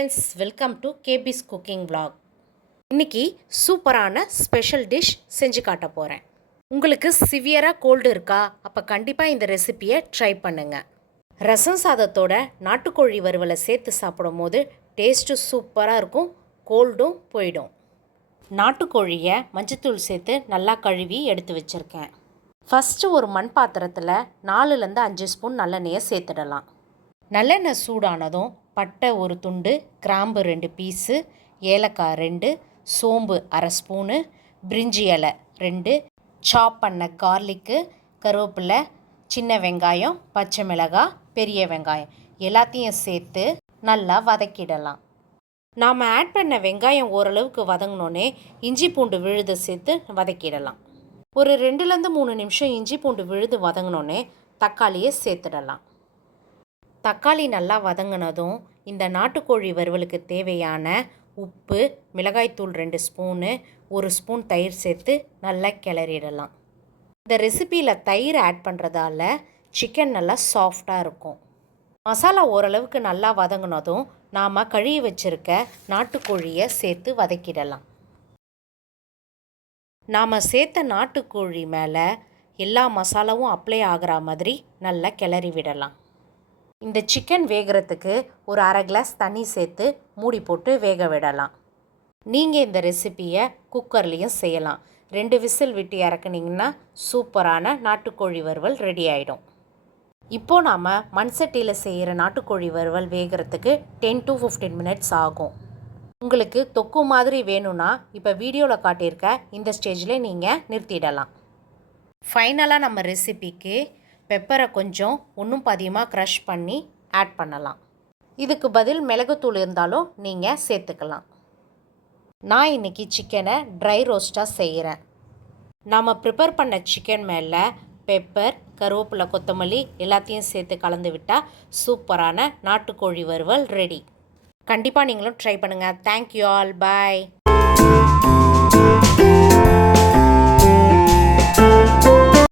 Friends, welcome to கேபிஸ் cooking vlog. இன்றைக்கி சூப்பரான ஸ்பெஷல் டிஷ் செஞ்சு காட்ட போகிறேன். உங்களுக்கு சிவியராக கோல்டு இருக்கா? அப்போ கண்டிப்பாக இந்த ரெசிப்பியை ட்ரை பண்ணுங்கள். ரசம் சாதத்தோட நாட்டுக்கோழி வறுவலை சேர்த்து சாப்பிடும் போது டேஸ்ட்டு சூப்பராக இருக்கும், கோல்டும் போயிடும். நாட்டுக்கோழியை மஞ்சத்தூள் சேர்த்து நல்லா கழுவி எடுத்து வச்சுருக்கேன். ஃபஸ்ட்டு ஒரு மண் பாத்திரத்தில் 4லேருந்து 5 ஸ்பூன் நல்லெண்ணெயை சேர்த்துடலாம். நல்லெண்ணெய் சூடானதும் பட்டை ஒரு துண்டு, கிராம்பு 2 பீஸு, ஏலக்காய் 2, சோம்பு அரை ஸ்பூனு, பிரிஞ்சி இலை 2, சாப் பண்ண கார்லிக்கு, கருவேப்பிலை, சின்ன வெங்காயம், பச்சை மிளகாய், பெரிய வெங்காயம் எல்லாத்தையும் சேர்த்து நல்லா வதக்கிடலாம். நாம் ஆட் பண்ண வெங்காயம் ஓரளவுக்கு வதங்கினோன்னே இஞ்சி பூண்டு விழுது சேர்த்து வதக்கிடலாம். ஒரு 2லேருந்து 3 நிமிஷம் இஞ்சி பூண்டு விழுது வதங்கினோன்னே தக்காளியை சேர்த்துடலாம். தக்காளி நல்லா வதங்கினதும் இந்த நாட்டுக்கோழி வறுவலுக்கு தேவையான உப்பு, மிளகாய்த்தூள் 2 ஸ்பூனு, 1 ஸ்பூன் தயிர் சேர்த்து நல்லா கிளறிடலாம். இந்த ரெசிப்பியில் தயிர் ஆட் பண்ணுறதால சிக்கன் நல்லா சாஃப்டாக இருக்கும். மசாலா ஓரளவுக்கு நல்லா வதங்கினதும் நாம் கழுவி வச்சுருக்க நாட்டுக்கோழியை சேர்த்து வதக்கிடலாம். நாம் சேர்த்த நாட்டுக்கோழி மேலே எல்லா மசாலாவும் அப்ளை ஆகிற மாதிரி நல்லா கிளறி விடலாம். இந்த சிக்கன் வேகிறதுக்கு ஒரு அரை கிளாஸ் தண்ணி சேர்த்து மூடி போட்டு வேக விடலாம். நீங்கள் இந்த ரெசிப்பியை குக்கர்லேயும் செய்யலாம். 2 விசில் விட்டு இறக்குனீங்கன்னா சூப்பரான நாட்டுக்கோழி வறுவல் ரெடி ஆகிடும். இப்போது நாம் மண் சட்டியில் செய்கிற நாட்டுக்கோழி வறுவல் வேகிறதுக்கு 10 to 15 மினிட்ஸ் ஆகும். உங்களுக்கு தொக்கு மாதிரி வேணும்னா இப்போ வீடியோவில் காட்டியிருக்க இந்த ஸ்டேஜில் நீங்கள் நிறுத்திடலாம். ஃபைனலாக நம்ம ரெசிபிக்கு பெப்பரை கொஞ்சம் இன்னும் அதிகமாக க்ரஷ் பண்ணி ஆட் பண்ணலாம். இதுக்கு பதில் மிளகுத்தூள் இருந்தாலும் நீங்கள் சேர்த்துக்கலாம். நான் இன்றைக்கி சிக்கனை ட்ரை ரோஸ்ட்டாக செய்கிறேன். நாம் ப்ரிப்பேர் பண்ண சிக்கன் மேலே பெப்பர், கருவேப்பிலை, கொத்தமல்லி எல்லாத்தையும் சேர்த்து கலந்து விட்டால் சூப்பரான நாட்டுக்கோழி வறுவல் ரெடி. கண்டிப்பாக நீங்களும் ட்ரை பண்ணுங்கள். தேங்க்யூ ஆல், பாய்.